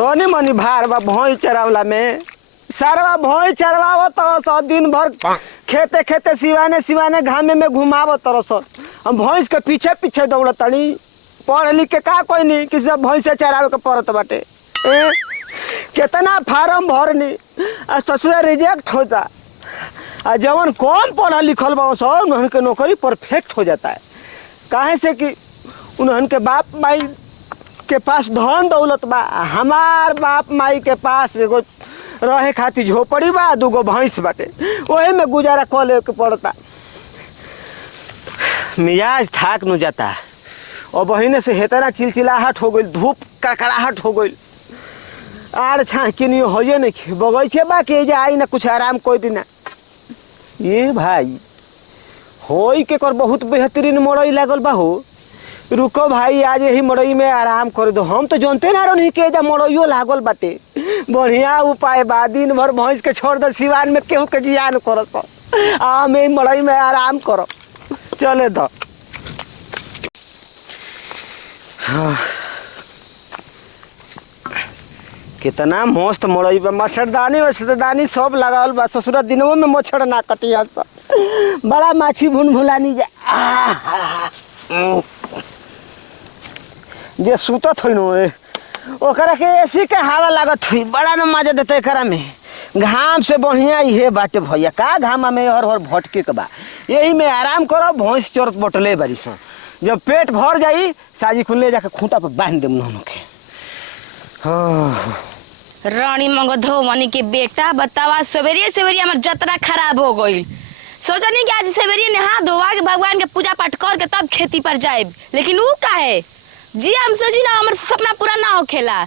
तोनी मनी भार बा भोई चरावला में सारा भोई चरवाव तरस दिन भर खेते खेते सिवाने सिवाने घामे में घुमाव तरस हम भैंस के पीछे पीछे दौड़तनी पढ़ लिख के का कोई नहीं कि सब भैंस चरावे के पड़त बाटे कितना फार्म भरनी ससुर रिजेक्ट होता जवन कौन पढ़ा लिखल बा सब उन्हन के नौकरी परफेक्ट हो जाता है काहे से कि उन्हन के बाप माई के पास धन दौलत बा हमार बाप माई के पास एगो रहे खातिर झोपड़ी बा दूगो भैंस बाटे वही में गुजारा कर ले के पड़ता मिजाज थाक न जाता और बहिने से हेतना चिलचिलाहट हो गई धूप कड़कड़ाहट हो गई आड़ छाँकी नहीं हो नहीं बगैचे बा के जा आई ना कुछ आराम कोई दिन ये भाई होई के कर बहुत बेहतरीन मड़ई लागल बा हो रुको भाई आज यही मड़ई में आराम कर दो हम तो जानते ना रही के जा मड़इयो लागल बाटे बढ़िया उपाय बा दिन भर भैंस के छोड़ दो सिवान में केहू के जियान करत आ मैं मड़ई में आराम करो चले दो हाँ। कितना मस्त मड़ई बा मच्छरदानी सब लगावल बा ससुरा दिनों में मच्छर ना कटिया बड़ा माछी भुन भुलानी जा जे सुतत होई नो ओकरा के एसी के हवा लागत हुई बड़ा न मजा देते एकरा में घाम से बढ़िया इहे बाटे भैया का घामा में हर हर भटके के बा यही में आराम करो भैंस चरत बटले बारी सो जब पेट भर जाई साजी खुले जाके खूंटा पे बांध देम नोनो के रानी मंगधो मनी के बेटा बतावा सवेरे सवेरे हमर जतरा खराब हो गई सोचनी कि आज सवेरे नहा धोवा के भगवान के पूजा पाठ कर के तब खेती पर जाए लेकिन ऊ का है जी हम सोची ना हमर सपना पूरा ना होखेला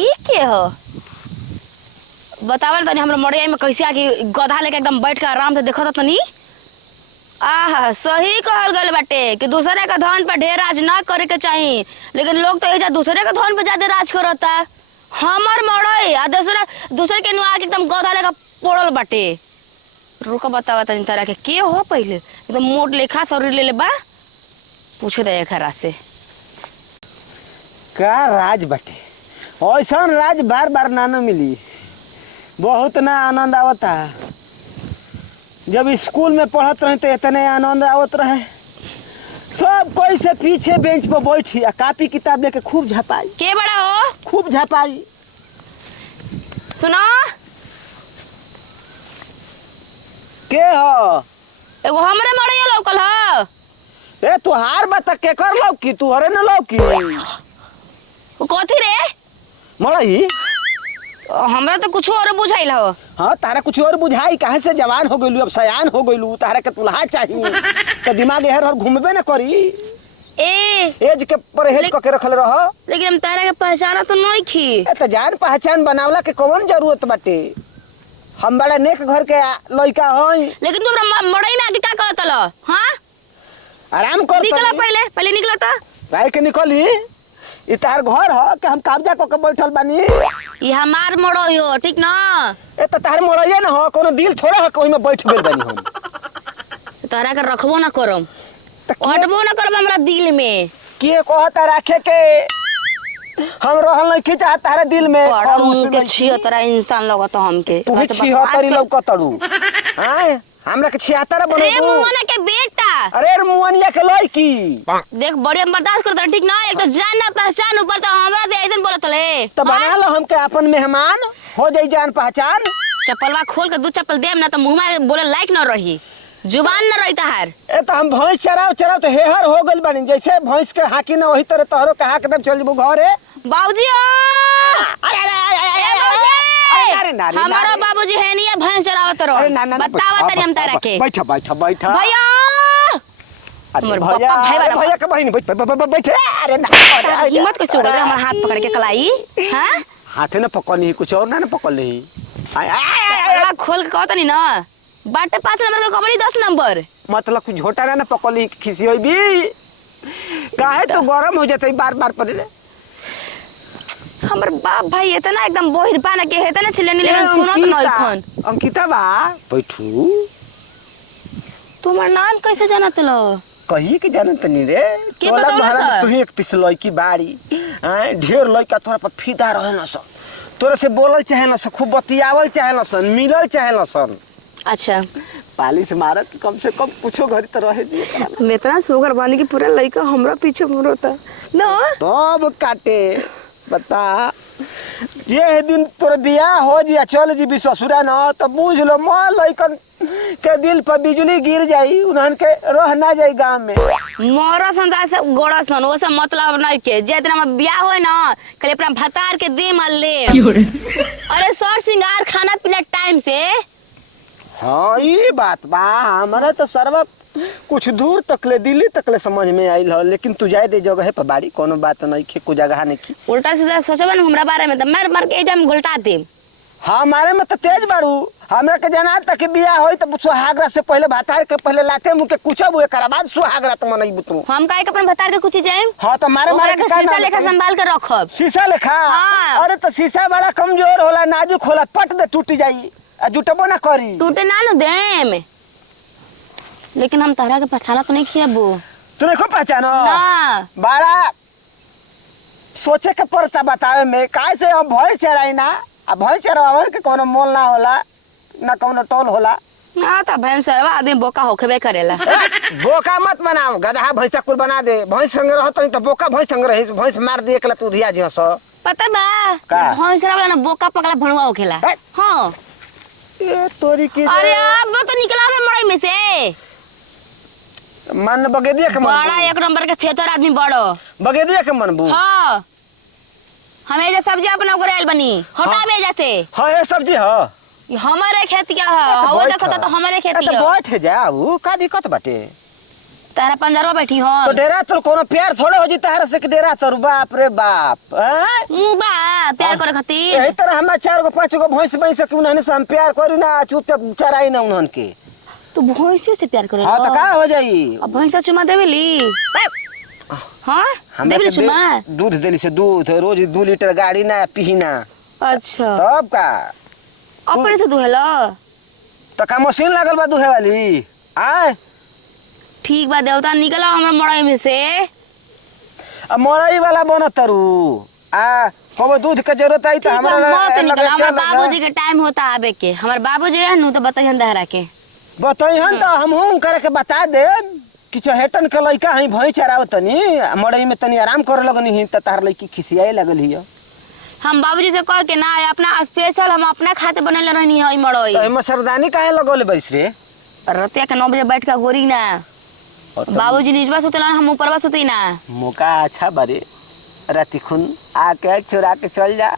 ई के हो बतावल तनी हमर मड़िया में कैसे आके गधा लेके एकदम बैठ के आराम से देखत तनी आहा सही कहल गल बाटे कि दूसरे का धन पर ढेर राज ना करे के चाहिए लेकिन लोग तो एजा दूसरे के धन पर ज्यादा राज करता हमर मड़ई आ दूसरे के नुआ के एकदम गधा लेके पड़ल बाटे रुका बतावा तनी तरह के हो पहले एकदम मोट लेखा शरीर ले बा पूछ दे खरा से का राज बाटे ऐसा राज बार बार ना मिली बहुत ना आनंद आवता जब स्कूल में पढ़त रहे तो इतने आनंद आवत रहे सब कोई से पीछे बेंच पर बैठी आ कापी किताब लेके खूब झपाई के बड़ा हो खूब झपाई सुनो के हो एगो हमरे मड़ई लौकल हो ए तुहार बता के कर लौकी तू हरे न लौकी कथी रे मड़ई हमरा तो कुछ और बुझाइल हो हाँ तारा कुछ और बुझाई काहे से जवान हो गइलू अब सयान हो गइलू तारा के तुलहा चाहिए तो दिमाग हर हर घूमबे न करी एज के परहेज क के रखल रह लेकिन हम तारा के पहचाना तो नहीं थी ए तो जान पहचान बनावला के कौन जरूरत बाटे हम बड़ा नेक घर के लइका हई लेकिन तुम मड़ई में आके का करत ल हां आराम कर निकला पहले निकला त भाई के निकली ई तार घर ह के हम कब्जा क के बैठल बानी ई हमार मड़ई हो ठीक ना ए तो तार मड़ई न हो कोनो दिल थोड़ा ह कोई में बैठ गेल बानी हम तारा के रखबो ना करम हटबो ना करम हमरा दिल में के कहता रखे के हम रहल नहीं की चाहत तारे दिल में के छियो तोरा इंसान लगत हमके तू छियो तरी लौकतड़ू हां हमरा के छियातर बने रे मुआना के बेटा अरे मुआनिया के लड़की देख बड़ी बर्दाश्त करत ठीक ना एक तो जान ना पहचान ऊपर तो हमरा से ऐसन बोलत ले तो बना लो हमके अपन मेहमान हो जाई जान पहचान चप्पलवा खोल के दू चप्पल देम ना तो मुंह में बोले लायक ना रही जुबान ना रही तहार ए तो हम भैंस चराव तो हेहर हो गइल बानी जैसे भैंस के हाकी ना वही तरह तोहरो के हाक दम चल जबू घरे बाबूजी अरे नारी हमारा बाबूजी है नहीं भैंस चरावत रहो बतावा तनी हम तारा के बैठ भैया हमर भैया के बहिनी बैठ अरे हिम्मत कैसे हो गया हमारा हाथ पकड़ के कलाई हां हाथे न पकड़नी कुछ और ना पकड़ ले खोल के कहत नहीं ना बाटे 5 नंबर के कबड्डी 10 नंबर मतलब कुछ झोटा ना पकड़ी खिसी होई भी काहे तो गरम हो जाते बार पर हमर बाप भाई इतना एकदम बोहिर पाना के हेता ना छिलनी लेकिन सुनो तो नहीं फोन अंकिता बा बैठू तुम्हार नाम कैसे जानत लो कही के जानत नहीं रे के टोला बतौला मोहल्ला में सर? तू ही एक पिस लड़की बाड़ी ढेर लड़का तोरा पर फिदा रहे न सन तोरा से बोलल चाहे न सन खूब बतियावल चाहे न सन मिलल चाहे न सन अच्छा पालिश मारत कम से कम कुछो घरी तो रहे दिए मैं इतना सुगर बानी की पूरा लड़का हमरा पीछे घूरता ना तब काटे बता ये दिन तोर बियाह हो जिया चल जी ससुरा न तो बुझ लो मां लइकन के दिल पर बिजली गिर जाई उन्हन के रह ना जाई गांव में मोरा संसार से गोड़ा सन वो सब मतलब नहीं के जे दिन में ब्याह होए ना कले अपना भतार के दे मार ले अरे सर सिंगार खाना पीना टाइम से हाँ ये बात बा हमारा तो सर्व कुछ दूर तकले दिल्ली तकले समझ में आइल हो लेकिन तू जाए दे जगह पर बाड़ी कोनो बात नहीं के को जगह नहीं की उल्टा सीधा सोचबे ना हमरा बारे में तो मार मार के एकदम घुलटा दे हाँ हमारे में तो तेज बाड़ू हमरा के जाना तक बियाह होई तो सुहागरा से पहले भातार के पहले लाते मुंह के कुछब एकरा बाद सुहागरा तो मनई बुतरू हम काहे के अपन भतार के कुछ जाए हाँ तो मारे ओकरा मारे के शीशा लेखा संभाल के रखब शीशा लेखा हाँ। अरे तो शीशा बड़ा कमजोर होला नाजुक होला पट दे टूट जाई आ जुटबो ना करी टूटे ना नु देम लेकिन हम तहरा के पहचाना तो नहीं खियाबो तूने खूब पहचानो ना बड़ा सोचे के पड़ता बतावे में काहे से हम भय चराई ना आ भय चरावर के कोनो मोल ना होला ना कोनो टोल होला ना तो भैंसरवा आदमी बोका होखबे करेला बोका मत बनाओ गधा भैंसा कुल बना दे भैंस संग रहत नहीं तो बोका भैंस संग रही भैंस मार दे एकला तू धिया जी हस पता बा का? भैंसरा वाला ना बोका पकड़ा भणवा होखेला है? हां ये तोरी की अरे अब तो निकला है मड़ई में से मन बगेदिया के मन बड़ा एक नंबर के थेतर आदमी बड़ो बगेदिया के मन बू हां हमें जे सब्जी अपना ओकरे आइल बनी हटावे जैसे हां ये सब्जी ह ये हमारे खेत के ह हवा देखो तो हमारे खेत तो के बैठ जाऊ का दिक्कत बाटे तारा पंजरवा बैठी हो तो डेरा तो कोनो प्यार थोड़े हो जी तारा से के डेरा तो बाप रे बाप हैं मुंह बा प्यार करे खातिर यही तरह हम 4 गो 5 गो भैंस भैंस के उन्हने से हम प्यार करी ना चुपचाप चराई ना उन्हन के तू भैंसे से प्यार करे हां तो का हो जाई अब भैंसा चुमा देवेली हां देवेली चुमा दूध देली से दूध रोज 2 लीटर गाड़ी ना पीही ना अच्छा तब का अपने से दुहेला तो का मशीन लागल बा दुहे वाली आय ठीक बा देवता निकला हमरा मड़ई में से अब मरई वाला बनतरू आ कबो दूध के जरूरत आई तो हमरा मत निकला लगे हमरा चल बाबूजी के टाइम होता आवे के हमर बाबूजी है नु तो बताइहन दहरा के बताइहन तो हम हूं करे के बता दे कि चहेटन के लइका हई भई चराव तनी मड़ई में तनी आराम करे लगनी ही त तार लइकी खिसियाए लगल हिय हम बाबूजी से कह के ना अपना स्पेशल हम अपना खाते बनले रहनी है मड़ई तो हम सरदानी काहे लगोले बैस रे रतिया के 9 बजे बैठ के गोरी ना बाबूजी निजवा सुतला हम ऊपरवा सुती ना मौका अच्छा बारे राती खुन आके चुरा के चल जा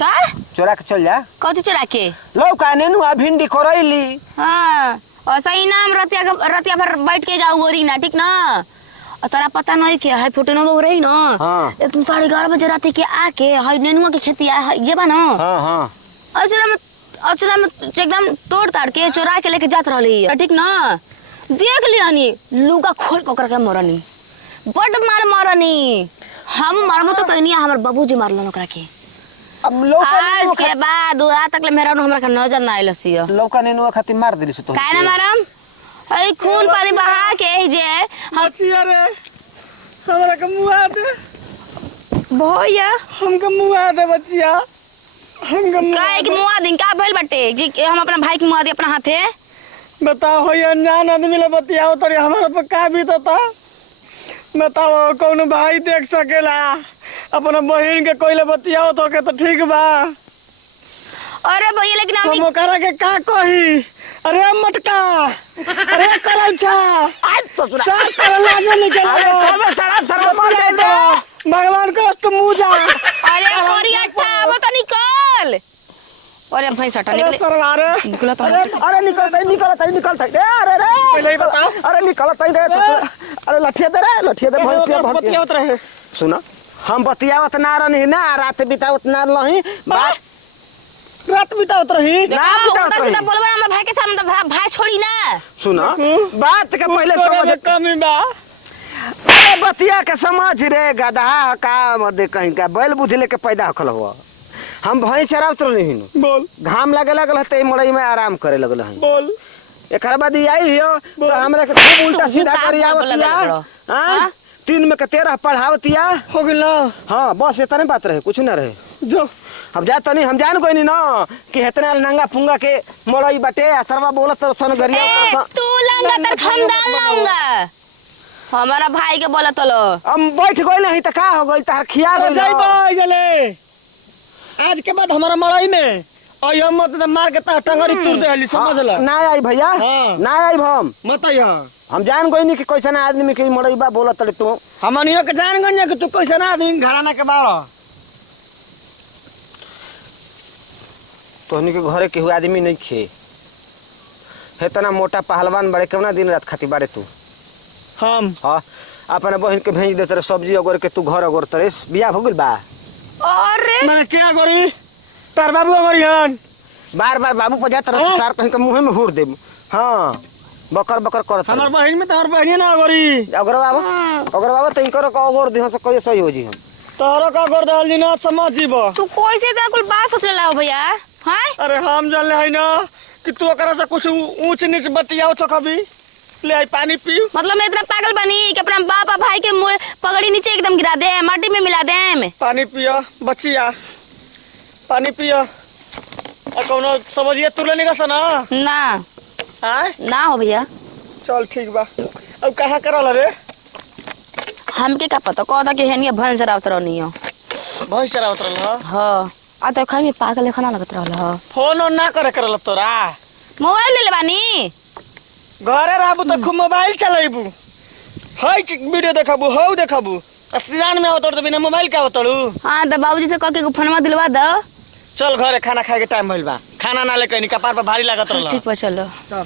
का चुरा के चल जा कथी चुरा के लौका नेनु आ भिंडी करैली हां ऐसा ही नाम रतिया भर बैठ के जाऊ गोरी ना ठीक ना और तारा पता नहीं के हाय फोटो न हो रही ना हां एकदम 11:30 बजे रात के आके हाय नेनुआ के खेती ये बा ना हां हां अचरा में एकदम तोड़ ताड़ के चोरा के लेके जात रहली ठीक ना देख लियानी लुगा खोल के ओकरा के मरनी बड मार मरनी हम मारबो तो कहनी हमर बाबूजी मारलन ओकरा के अब लौका आज के बाद आज तक ले मेरा हमरा के नजर ना आइल सियो लौका नेनुआ खातिर मार देली से तो काहे ना मारम ए खून पानी बहा के ही जे हम रे हमरा के मुआ दे भैया हमके मुआ दे बच्चिया हमके काहे कि मुआ दिन का भइल बाटे जी हम अपना भाई की मुआ दे अपना हाथे बताओ हो अनजान आदमी ले बतियाओ तरी हमारा पर का बीतता बताओ कौन भाई देख सकेला अपना बहन के कोई ले बतियाओ तो के तो ठीक बा अरे भैया लेकिन हम हम करा के का कही अरे मटका अरे करौछा आज तो साथ कर लागे निकल अरे कबे शराब शराब मार दे भगवान को तुम मुंह जा अरे कोरिया ठा वो तो निकल अरे भाई सटा अरे निकले सरवार निकला तो अरे निकलता अरे रे पहले ही बताओ अरे निकलता ही रे अरे लठिया दे भैंसिया बतियावत रहे सुना हम बतियावत ना रहनी ना रात बितावत ना रही बात रात बितावत रही रात बितावत रही बोलबा हमर भाई के सामने भाई छोड़ी ना सुना बात के पहले समझ कमी बा अरे बतिया के समझ रे गधा का मदे कहीं का बैल बुझ लेके पैदा होखल हुआ हम भैंस चरावत रही बोल घाम लगे लगल हते मड़ई में आराम करे लगल हन बोल एकरा बाद ई आई हो तो हमरा के खूब उल्टा तू सीधा का करी बोल आवतिया लगल बड़ो? हां हाँ? 3 में के 13 पढ़ावतिया हो गेल ना हां बस इतने बात रहे कुछ ना रहे जो अब जा तनी हम जान कोई नहीं ना कि इतने नंगा फुंगा के मड़ई बटे असरवा बोलत तो सन गरिया ए तू लंगा तर खानदान लाऊंगा हमारा भाई के बोला तलो हम बैठ गइल नहीं त का हो गइल त खिया अरे गइल जाइबा जले आज के बाद हमारा मड़ई में और हम मत मार के टंगरी तोड़ दे हली समझ ल ना आई भैया हाँ। ना आई हम मत आइहा हम जान कोई नहीं कि कैसन आदमी के मड़ईबा बोलत तड़े तू हमनियो के जान गन कि तू कैसे ना आदमी घराना के बाड़ तोहनी के घरे केहू आदमी नहीं खे इतना मोटा पहलवान बड़े केवना दिन रात खाती बाड़े तू हम हाँ अपने बहन के भेज देते सब्जी अगर के तू घर अगर तरे बियाह हो गइल बा अरे मैं क्या करी तार बाबू गरिहन बार बार बाबू पर जात रह हाँ? सार कहीं के मुंह में हुर देब हाँ बकर बकर करत हमार बहन में तोहर बहन ना गरी अगर बाबा तो इनकर का अगर दिह से कहिए सही हो जी हम तोहरो का कर दहल ना समझ जीबो तू कैसे जा कुल बात सोच रहा हो भैया हां अरे हम जान ले है ना कि तू ओकरा से कुछ ऊंच नीच बतियाओ तो कभी ले आई पानी पी मतलब मैं इतना पागल बनी कि अपना बाप और भाई के पगड़ी नीचे एकदम गिरा दे माटी में मिला दे पानी पियो बचिया पानी पियो आ कौनो समझिए तू लेने का सना ना आय ना हो भैया चल ठीक बा अब कहाँ करल रे हमके का पता कहता कि हेनिया भैंस रावत रहनी हो भैंस चरावत रहल ह हां आ तो खाई में पागल लेखना लगत रहल ह फोन ऑन ना करे करल तोरा मोबाइल ले ले बानी घरे रहबू तो खूब मोबाइल चलाइबू हई कि वीडियो देखबू हौ देखबू अस्लान में होतड़ तो बिना मोबाइल का होतड़ू हां तो बाबूजी से कह के फोनमा दिलवा दो चल घरे खाना खाए के टाइम भइल बा खाना ना लेके कपार पर भारी लागत रहल ठीक बा चलो चल